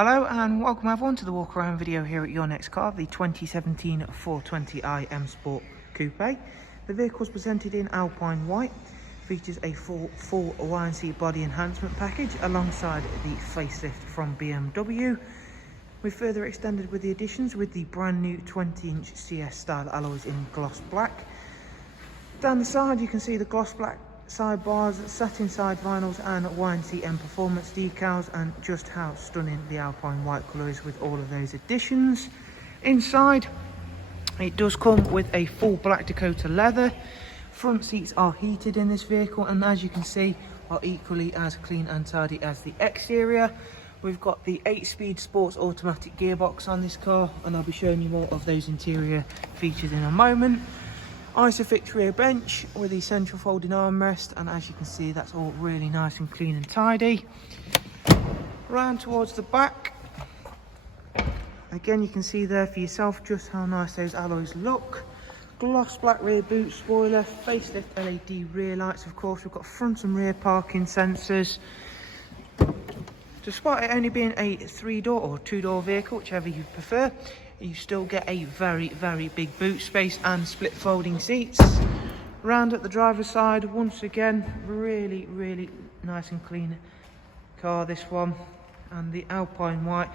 Hello and welcome everyone to the walk around video here at your next car, the 2017 420i M Sport Coupe. The vehicle is presented in Alpine White, features a full YNC body enhancement package alongside the facelift from BMW. We've further extended with the additions with the brand new 20-inch CS style alloys in gloss black. Down the side you can see the gloss black sidebars, satin side vinyls and YNC Mperformance decals, and just how stunning the Alpine White colour is with all of those additions. Inside it does come with a full black Dakota leather. Front seats are heated in this vehicle and as you can see are equally as clean and tidy as the exterior. We've got the 8-speed sports automatic gearbox on this car and I'll be showing you more of those interior features in a moment. Isofix rear bench with the central folding armrest, and as you can see that's all really nice and clean and tidy. Round towards the back, again you can see there for yourself just how nice those alloys look. Gloss black rear boot spoiler, facelift LED rear lights, of course we've got front and rear parking sensors. Despite it only being a 3-door or 2-door vehicle, whichever you prefer, you still get a very big boot space and split folding seats. Round at the driver's side, once again really nice and clean car this one, and the Alpine White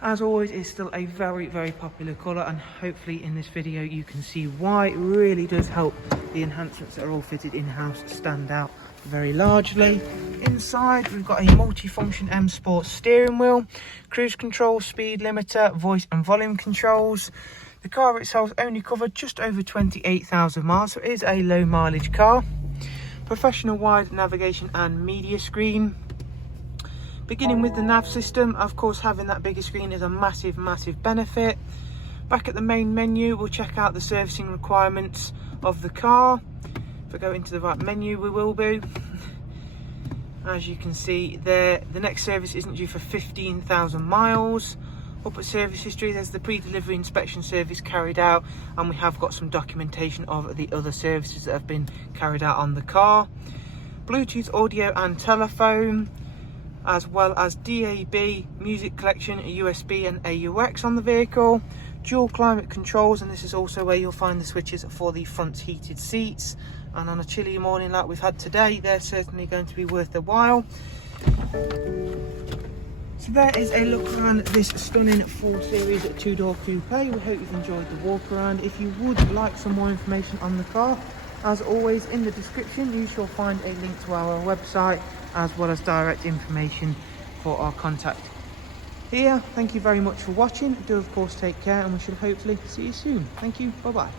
as always is still a very popular colour, and hopefully in this video you can see why. It really does help the enhancements that are all fitted in-house stand out very largely. Inside we've got a multi-function M Sport steering wheel, cruise control, speed limiter, voice and volume controls. The car itself only covered just over 28,000 miles, so it is a low mileage car. Professional wide navigation and media screen. Beginning with the nav system, of course having that bigger screen is a massive benefit. Back at the main menu we'll check out the servicing requirements of the car. If I go into the right menu we will be. As you can see there, the next service isn't due for 15,000 miles. Up at service history there's the pre-delivery inspection service carried out, and we have got some documentation of the other services that have been carried out on the car. Bluetooth audio and telephone, as well as DAB, music collection, USB and AUX on the vehicle. Dual climate controls, and this is also where you'll find the switches for the front heated seats, and on a chilly morning like we've had today they're certainly going to be worth a while. So there is a look around this stunning 4 Series 2-door coupe. We hope you've enjoyed the walk around. If you would like some more information on the car, as always in the description you shall find a link to our website as well as direct information for our contact here. Thank you very much for watching. Do of course take care and we shall hopefully see you soon. Thank you, bye bye.